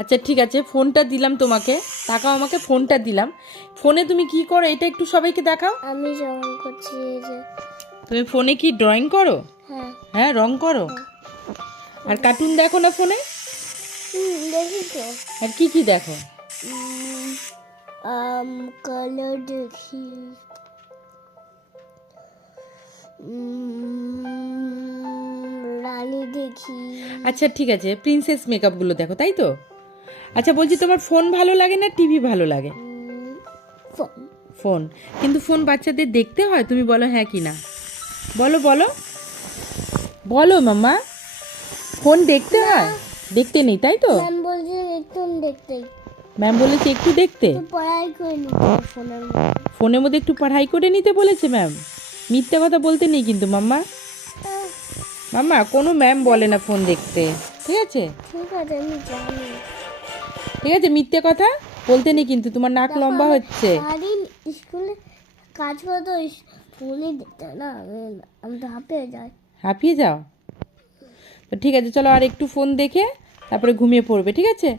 আচ্ছা ঠিক আছে, ফোনটা দিলাম তোমাকে, তাকাও আমাকে, ফোনটা দিলাম। ফোনে তুমি কি করো এটা একটু সবাইকে দেখাও। আমি রং করছি এই যে। তুমি ফোনে কি ড্রয়িং করো? হ্যাঁ। হ্যাঁ, রং করো। আর কার্টুন দেখো না ফোনে? দেখি তো। আর কি কি দেখো? কালার দেখি, রানী দেখি। আচ্ছা ঠিক আছে, প্রিন্সেস মেকআপগুলো দেখো, তাই তো? আচ্ছা বলছি, তোমার ফোন ভালো লাগে না টিভি ভালো লাগে? ফোন। ফোন। কিন্তু ফোন বাচ্চাদের দেখতে হয়, তুমি বলো হ্যাঁ কি না? বলো বলো বলো মাম্মা, ফোন দেখতে হয়? দেখতে নেই, তাই তো? ম্যাম বলছে একটু দেখতে, ম্যাম বলেছে একটু দেখতে, একটু পড়াই করে নিতে ফোনের মধ্যে। ফোনের মধ্যে একটু পড়াই করে নিতে বলেছে ম্যাম। মিথ্যে কথা বলতে নেই কিন্তু মাম্মা। মাম্মা, কোনো ম্যাম বলে না ফোন দেখতে, ঠিক আছে? ঠিক আছে, আমি জানি। ঠিক আছে, মিথ্যে কথা বলতে নেই কিন্তু, তোমার নাক দেখো, লম্বা আমি হচ্ছে। সারাদিন স্কুলে কাজ করে তো ফোনই দেখতে হয় না, আমি তো হাঁপিয়ে যাই। হাঁপিয়ে যাও? তো ঠিক আছে, চলো আর একটু ফোন দেখে তারপরে ঘুমিয়ে পড়বে, ঠিক আছে?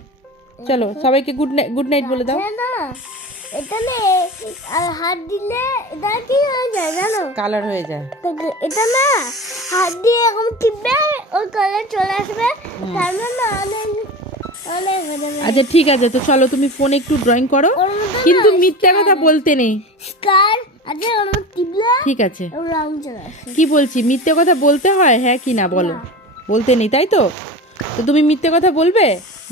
চলো সবাইকে গুড নাইট বলে দাও। হ্যাঁ না, এটা নে, আর হাত দিলে এটা কি হয়ে যায় জানো? কালার হয়ে যায়। তো এটা না, হাত দিয়ে এরকম টিপবে, ওই কালার চলে আসবে, তারপর না অনেক অনেক হয়ে যাবে। আচ্ছা ঠিক আছে, তো চলো তুমি ফোনে একটু ড্রয়িং করো, ওর মধ্যে কিন্তু মিথ্যা কথা বলতে নেই। স্কার আছে, ওর মধ্যে টিপলে ঠিক আছে, রং চলে আসে। কি বলছি, মিথ্যে কথা বলতে হয় হ্যাঁ কি না বলো? না। বলতে নেই, তাই তো? তো তুমি মিথ্যে কথা বলবে?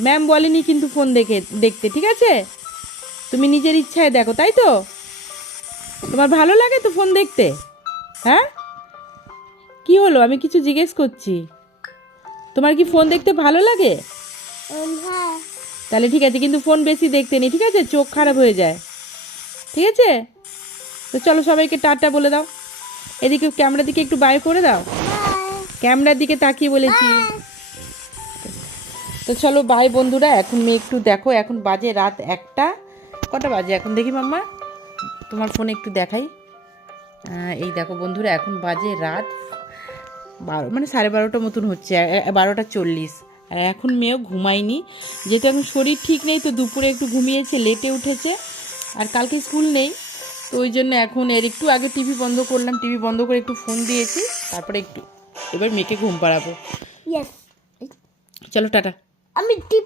ম্যাম বলেনি কিন্তু ফোন দেখতে, ঠিক আছে? তুমি নিজের ইচ্ছায় দেখো, তাই তো? তোমার ভালো লাগে তো ফোন দেখতে? হ্যাঁ, কি হলো, আমি কিছু জিজ্ঞেস করছি। তোমার কি ফোন দেখতে ভালো লাগে? হ্যাঁ। তাহলে ঠিক আছে, কিন্তু ফোন বেশি দেখতে নেই, ঠিক আছে? চোখ খারাপ হয়ে যায়, ঠিক আছে? তো চলো সবাইকে টাটা বলে দাও। এদিকে ক্যামেরার দিকে একটু বাই করে দাও, ক্যামেরার দিকে তাকিয়ে বলেছি। তো চলো বাই বন্ধুরা, এখন মেয়ে একটু দেখো, এখন বাজে রাত 1টা। কটা বাজে এখন দেখি মাম্মা, তোমার ফোনে একটু দেখাই। এই দেখো বন্ধুরা, এখন বাজে রাত 12, মানে 12:30 মতন হচ্ছে, 12:40। আর এখন মেয়েও ঘুমায়নি, যেহেতু এখন শরীর ঠিক নেই, তো দুপুরে একটু ঘুমিয়েছে, লেটে উঠেছে। আর কালকে স্কুল নেই, তো ওই জন্য এখন এর একটু আগে টিভি বন্ধ করলাম, টিভি বন্ধ করে একটু ফোন দিয়েছি, তারপরে একটু এবার মেয়েকে ঘুম পাড়াবো। ইয়েস। চলো টাটা। আমি টিপ